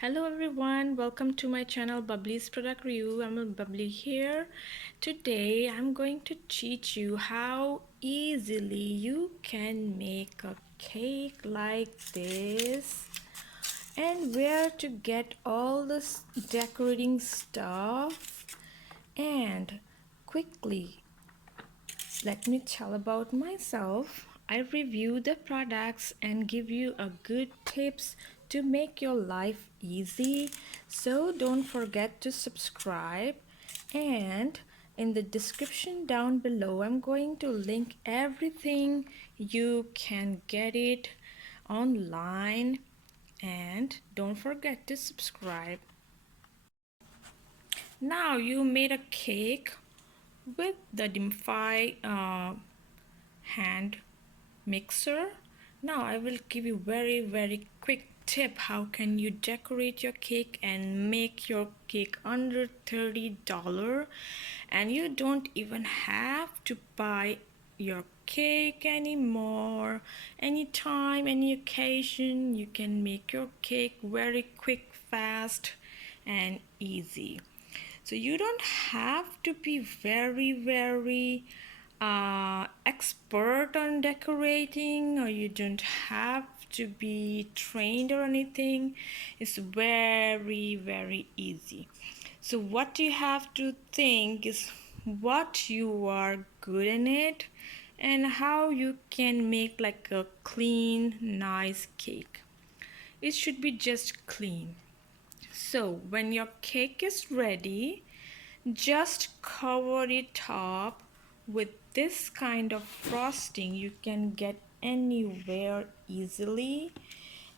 Hello everyone, welcome to my channel Bubbly's Product Review. I'm Bubbly here. Today I'm going to teach you how easily you can make a cake like this and where to get all this decorating stuff. And quickly, let me tell about myself. I review the products and give you a good tips to make your life easy. So don't forget to subscribe, and in the description down below I'm going to link everything. You can get it online, and don't forget to subscribe. Now you made a cake with the Dimify hand mixer. Now I will give you very quick tip how can you decorate your cake and make your cake under $30, and you don't even have to buy your cake anymore. Anytime, any occasion, you can make your cake very quick, fast and easy. So you don't have to be very expert on decorating, or you don't have to be trained or anything. It's very easy. So what you have to think is what you are good in it and how you can make like a clean, nice cake. It should be just clean. So when your cake is ready, just cover it top with this kind of frosting you can get anywhere easily,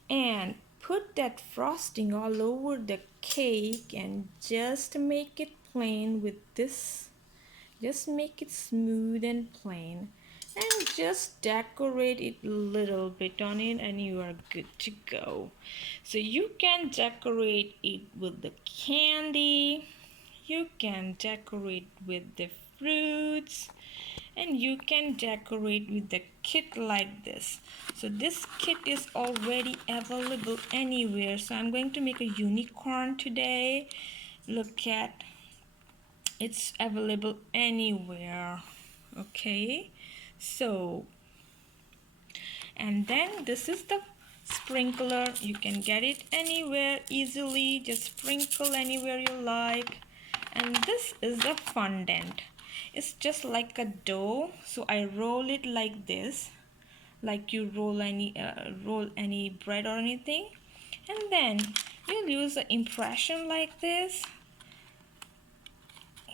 and put that frosting all over the cake and just make it plain with this. Just make it smooth and plain, and just decorate it a little bit on it and you are good to go. So you can decorate it with the candy, you can decorate with the fruits, and you can decorate with the kit like this. So this kit is already available anywhere. So I'm going to make a unicorn today. Look at, it's available anywhere. Okay, so, and then this is the sprinkler. You can get it anywhere easily, just sprinkle anywhere you like. And this is the fondant. It's just like a dough, so I roll it like this, like you roll any bread or anything, and then you'll use an impression like this.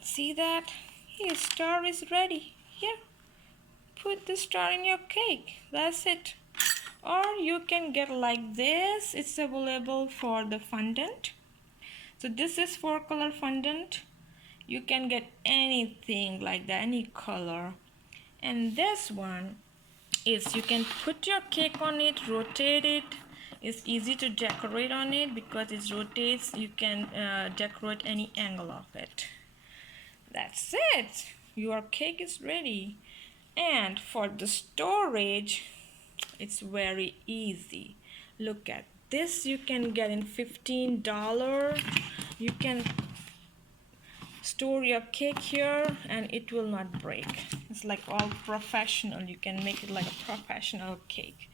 See that? Here, star is ready. Here, put the star in your cake. That's it. Or you can get like this. It's available for the fondant. So this is 4-color fondant. You can get anything like that, any color. And this one is, you can put your cake on it, rotate it. It's easy to decorate on it because it rotates. You can decorate any angle of it. That's it. Your cake is ready. And for the storage, it's very easy. Look at this. You can get in $15. You can store your cake here and it will not break. It's like all professional. You can make it like a professional cake.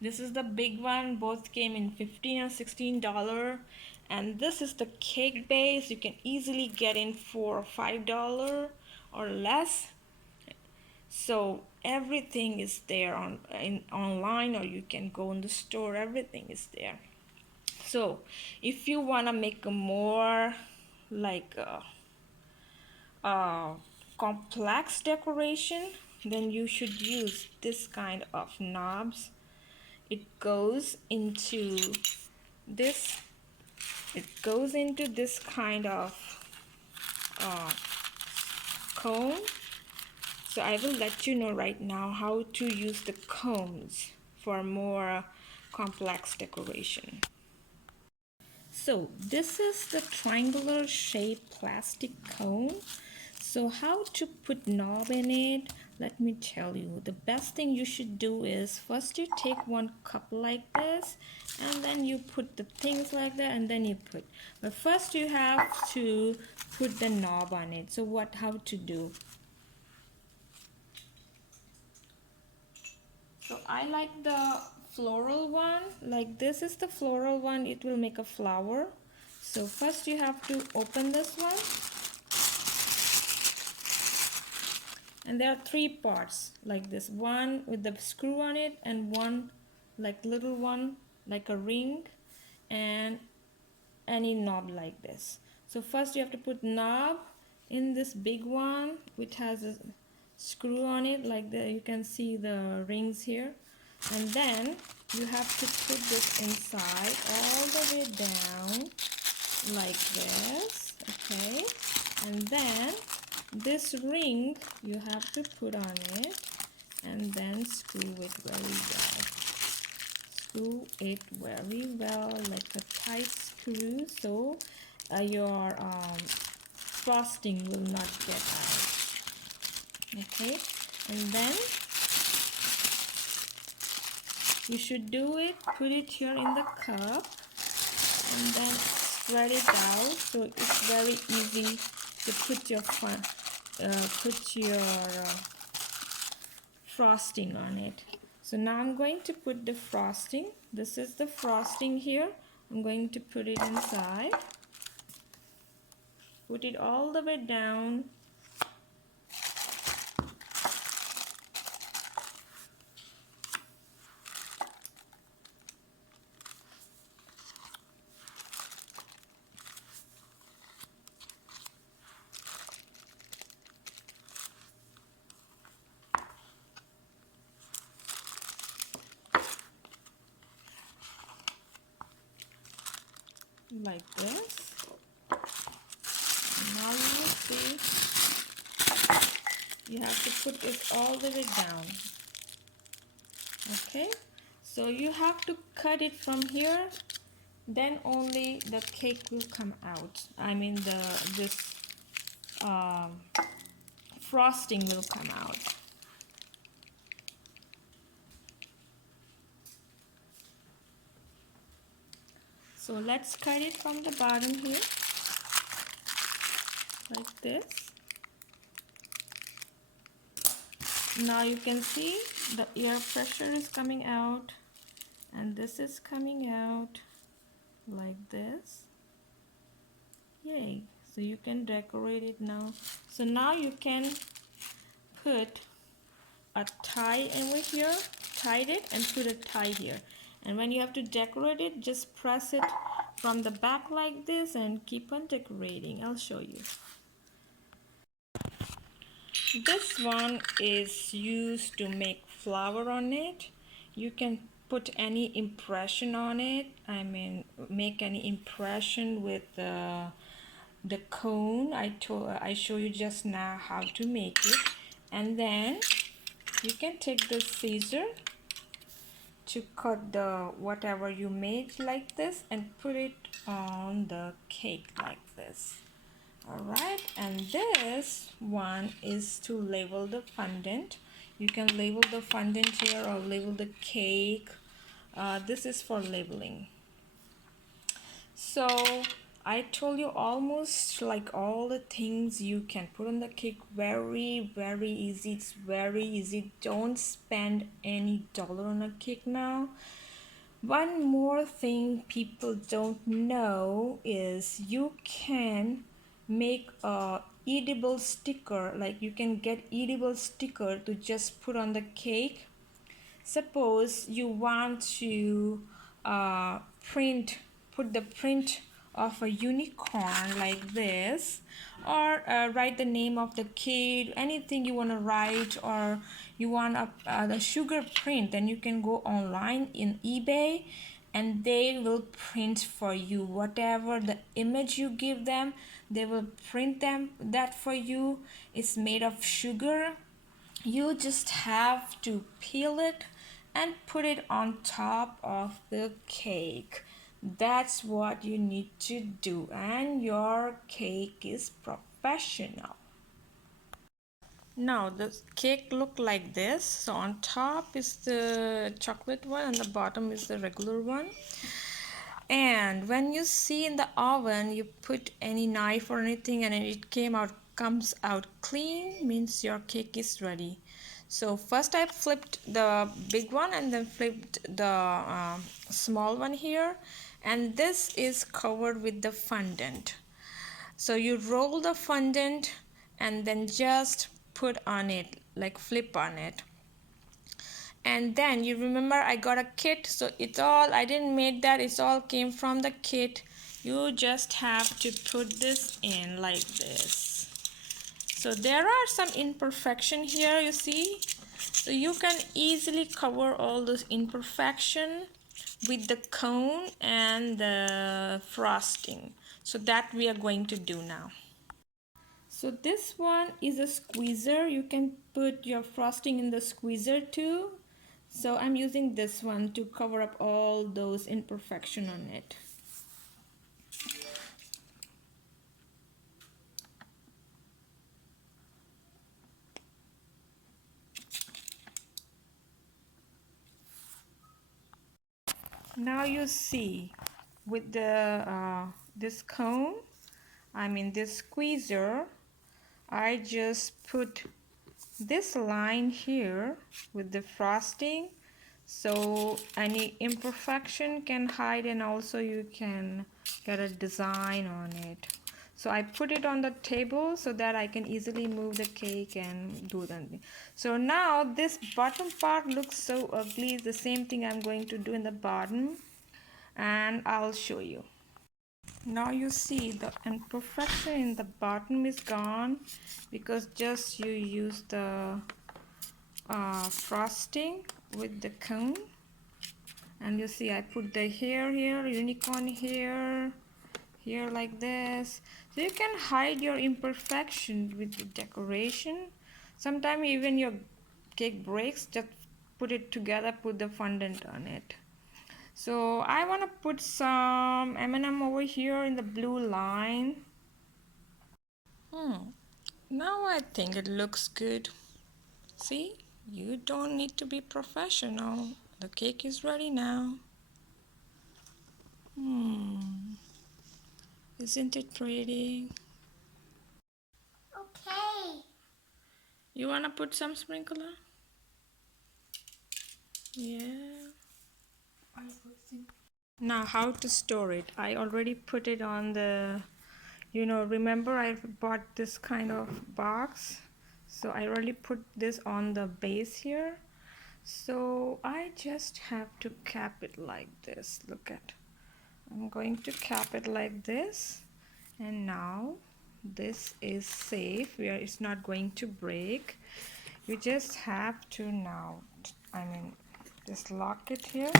This is the big one. Both came in $15 and $16. And this is the cake base. You can easily get in for $5 or less. So everything is there online, or you can go in the store. Everything is there. So if you want to make a more like complex decoration, then you should use this kind of knobs. It goes into this, kind of cone. So I will let you know right now how to use the cones for more complex decoration. So this is the triangular shaped plastic cone. So how to put knob in it? let me tell you, the best thing you should do is first you take one cup like this, and then you put the things like that, and then you put, but first you have to put the knob on it. So how to do? So I like the floral one, like this is the floral one, it will make a flower. So first you have to open this one, and there are three parts like this, one with the screw on it, and one like little one like a ring, and any knob like this. So first you have to put knob in this big one which has a screw on it, like you can see the rings here, and then you have to put this inside all the way down like this. Okay, and then this ring you have to put on it, and then screw it very well. Screw it very well, like a tight screw, so your frosting will not get out. Okay, and then you should do it, put it here in the cup, and then spread it out, so it's very easy to put your frosting on it. So now I'm going to put the frosting. This is the frosting here. I'm going to put it inside. Put it all the way down. Like this. And now you will see you have to put it all the way down. Okay, so you have to cut it from here, then only the cake will come out. I mean this frosting will come out. So let's cut it from the bottom here, like this. Now you can see the air pressure is coming out, and this is coming out like this. Yay! So you can decorate it now. So now you can put a tie over here, tie it, and put a tie here. And when you have to decorate it, just press it from the back like this and keep on decorating. I'll show you. This one is used to make flower on it. You can put any impression on it. I mean, make any impression with the cone. I show you just now how to make it, and then you can take the scissor to cut the whatever you made like this and put it on the cake like this. Alright, and this one is to label the fondant. You can label the fondant here or label the cake. This is for labeling. So I told you almost like all the things you can put on the cake. Very easy. It's very easy. Don't spend any dollar on a cake now. One more thing people don't know is you can make a edible sticker, like you can get edible sticker to just put on the cake. Suppose you want to put the print of a unicorn like this, or write the name of the kid, anything you want to write, or you want the sugar print, then you can go online in eBay and they will print for you whatever the image you give them. They will print that for you. It's made of sugar. You just have to peel it and put it on top of the cake. That's what you need to do, and your cake is professional. Now the cake look like this. So on top is the chocolate one and the bottom is the regular one. And when you see in the oven, you put any knife or anything and it comes out clean, means your cake is ready. So first I flipped the big one and then flipped the small one here, and this is covered with the fondant. So you roll the fondant and then just put on it, like flip on it. And then you remember I got a kit, so it's all, I didn't make that, it's all came from the kit. You just have to put this in like this. So there are some imperfection here, you see, so you can easily cover all those imperfection with the cone and the frosting. So that we are going to do now. So this one is a squeezer. You can put your frosting in the squeezer too. So I'm using this one to cover up all those imperfection on it. Now you see with the this cone, this squeezer, I just put this line here with the frosting, so any imperfection can hide and also you can get a design on it. So I put it on the table so that I can easily move the cake and do that. So now this bottom part looks so ugly. It's the same thing I'm going to do in the bottom, and I'll show you. Now you see the imperfection in the bottom is gone because just you use the frosting with the cone. And you see I put the hair here, unicorn hair here like this, so you can hide your imperfection with the decoration. Sometimes even your cake breaks, just put it together, put the fondant on it. So I want to put some M&M over here in the blue line. Now I think it looks good. See, you don't need to be professional. The cake is ready now. Isn't it pretty? Okay. You want to put some sprinkler? Yeah. Now how to store it? I already put it on the, remember I bought this kind of box. So I already put this on the base here. So I just have to cap it like this. Look at, I'm going to cap it like this. And now this is safe, where it's not going to break. You just have to now, just lock it here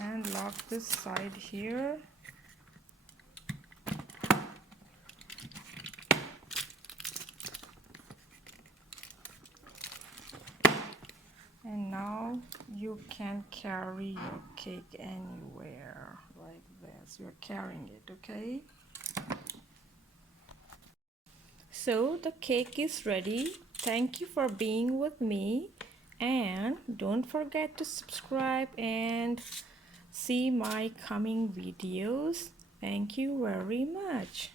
and lock this side here. And now you can carry your cake anywhere like this. You're carrying it, okay? So the cake is ready. Thank you for being with me, and don't forget to subscribe and see my coming videos. Thank you very much.